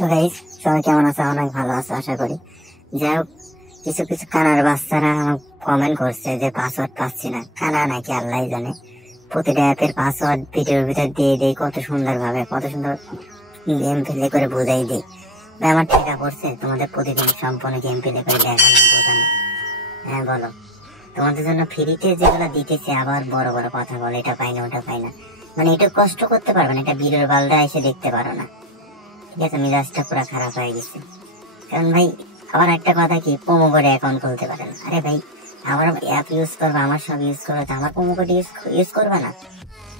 তো গাইস, সবাই কেমন আছে? অনেক ভালো আছে আশা করি। যাই হোক, কিছু কিছু কানার বাচ্চারা আমার কমেন্ট করছে যে পাসওয়ার্ড পাচ্ছি না। কানা নাকি আল্লাহ জানে, প্রতিটা অ্যাপের পাসওয়ার্ড ভিডিওর ভিতর দিয়ে দেয়, কত সুন্দর ভাবে, কত সুন্দর গেম প্লে করে বোঝাই দেয়। আমার ঠিকা পড়ছে তোমাদের প্রতিদিন সম্পূর্ণ গেম প্লে করে দেখানো বোঝানো। হ্যাঁ বলো, তোমাদের জন্য ফ্রিতে যেগুলো দিতেছে আবার বড় বড় কথা বলে, এটা পাই না ওটা পাই না। মানে এটা কষ্ট করতে পারবে না, এটা ভিডিওর বালদা এসে দেখতে পারো না। ঠিক আছে, মেজাজটা পুরো খারাপ হয়ে গেছে। কারণ ভাই, আবার একটা কথা কি, প্রোমো কোডে অ্যাকাউন্ট খুলতে পারেন। আরে ভাই, আমার অ্যাপ ইউজ করবে, আমার সব ইউজ করবে, তো আমার প্রোমো কোড ইউজ করবে না?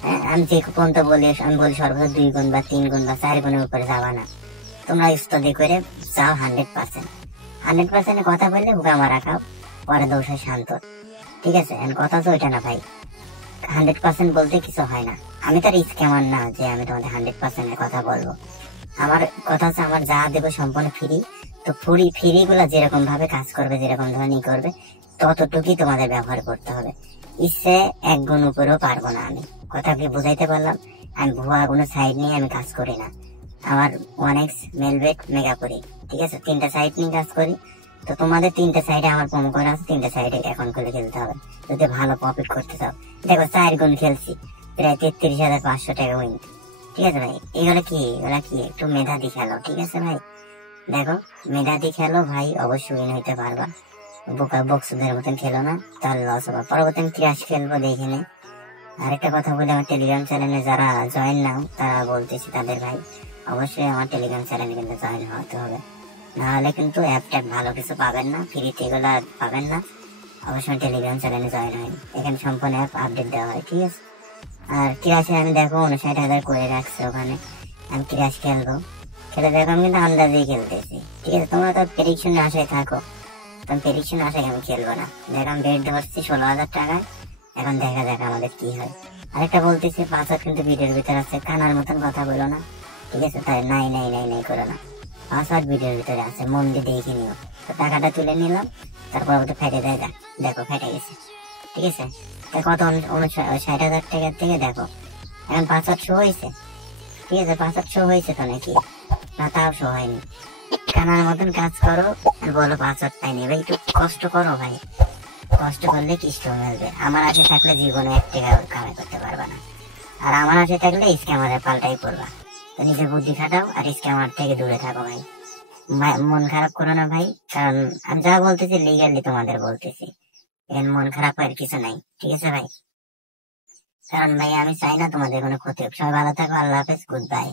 হ্যাঁ, আমি যে পর্যন্ত বলি, আমি বলি সর্বোচ্চ 2 গুণ বা 3 গুণ বা 4 গুণের উপরে যাবা না। তোমরা স্টাডি করে যাও 100%। 100% কথা বললে হুকা মারা খাও, পরে দোষে শান্ত। ঠিক আছে, কথা তো ওইটা না ভাই। 100% বলতে কিছু হয় না। আমি তো আর স্ক্যামার না যে আমি তোমাদের 100% কথা বলবো। আমার কথা হচ্ছে, আমার যা দেবো সম্পূর্ণ ফ্রি। তো ফ্রি গুলা যেরকম ভাবে কাজ করবে, যেরকম ধরনের করবে, ততটুকুই তোমাদের ব্যবহার করতে হবে। ইচ্ছে 1 গুণ উপরেও পারবো না। আমি কথা কি বুঝাইতে পারলাম? আমি ভুয়া কোনো সাইড নিয়ে আমি কাজ করি না। আমার 1x মেলবেট মেগা করি। ঠিক আছে, 3টা সাইড নিয়ে কাজ করি। তো তোমাদের 3টা সাইডে আমার প্রোমো কোড আছে, 3টা সাইডে অ্যাকাউন্ট খুলে খেলতে হবে যদি ভালো প্রফিট করতে চাও। দেখো, 4 গুণ খেলছি, প্রায় 33,500 টাকা উইন। ঠিক আছে ভাই, এগুলো কি একটু মেধাদি খেলো। ঠিক আছে ভাই, দেখো মেধাদি খেলো ভাই, অবশ্যই উইন হইতে পারবা। বোকা বক্সদের মতন খেলো না, তাহলে লস হবে। পরবর্তী আমি ক্রাশ খেলবো, দেখে নে। আরেকটা কথা বলে, আমার টেলিগ্রাম চ্যানেলে যারা জয়েন নাও, তারা বলতেছি তাদের ভাই অবশ্যই আমার টেলিগ্রাম চ্যানেলে কিন্তু জয়েন হতে হবে, নাহলে কিন্তু অ্যাপ ট্যাপ ভালো কিছু পাবেন না, ফ্রিতে এগুলো পাবেন না। অবশ্যই টেলিগ্রাম চ্যানেলে জয়েন হয়, এখানে সম্পূর্ণ অ্যাপ আপডেট দেওয়া হয়। ঠিক আছে, আর ক্রাশে আমি দেখো 59,000 করে রাখছে ওখানে। আমি ক্রাশ খেলবো, খেলে দেখো আমি কিন্তু আন্দাজেই খেলতেছি। ঠিক আছে, তোমরা তো প্রেডিকশনে আশায় থাকো, তো প্রেডিকশন আশায় আমি খেলবো না। দেখো আমি বেড ধরছি 16,000 টাকায়, এখন দেখা যাক আমাদের কি হয়। আরেকটা বলতেছি, পাসওয়ার্ড কিন্তু ভিডিওর ভিতরে আছে, কানার মতন কথা বলো না। ঠিক আছে, তাই নাই নাই নাই নাই করো না। পাসওয়ার্ড ভিডিওর ভিতরে আছে, মন দিয়ে দেখে নিও। তো টাকাটা তুলে নিলাম, তারপর ওটা ফেটে দেয়, দেখো ফেটে গেছে। ঠিক আছে, কত 60,000 টাকার থেকে দেখো এখন পাসওয়ার্ড শো হয়েছে। ঠিক আছে, পাসওয়ার্ড শো হয়েছে তো নাকি? না, তাও শো হয়নি। কানার মতন কাজ করো আর বলো পাসওয়ার্ড পাইনি। ভাই একটু কষ্ট করো ভাই, কষ্ট করলে কৃষ্ট মিলবে। আমার আশে থাকলে জীবনে 1 টাকা কামাই করতে পারবা না, আর আমার আশে থাকলে স্ক্যামারের পাল্টাই পড়বা। তো নিজের বুদ্ধি খাটাও আর স্ক্যামার থেকে দূরে থাকো ভাই। মন খারাপ করো না ভাই, কারণ আমি যা বলতেছি লিগালি তোমাদের বলতেছি, এখানে মন খারাপ হওয়ার কিছু নাই। ঠিক আছে ভাই, কারণ ভাই আমি চাই না তোমাদের কোনো ক্ষতি হোক। সবাই ভালো থাকো, আল্লাহ হাফেজ, গুড বাই।